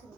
चुम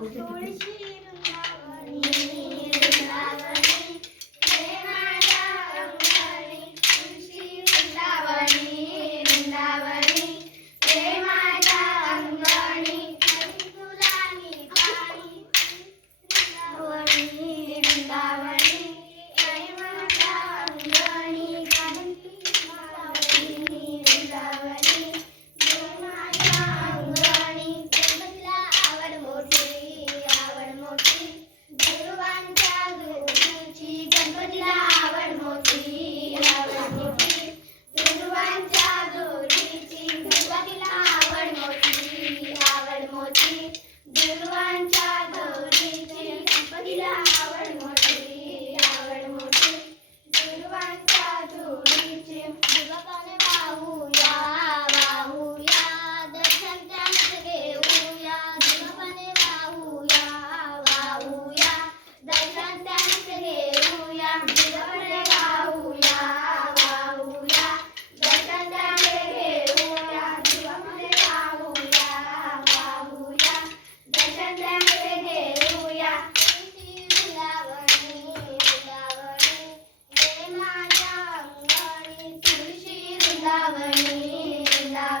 嬉しい。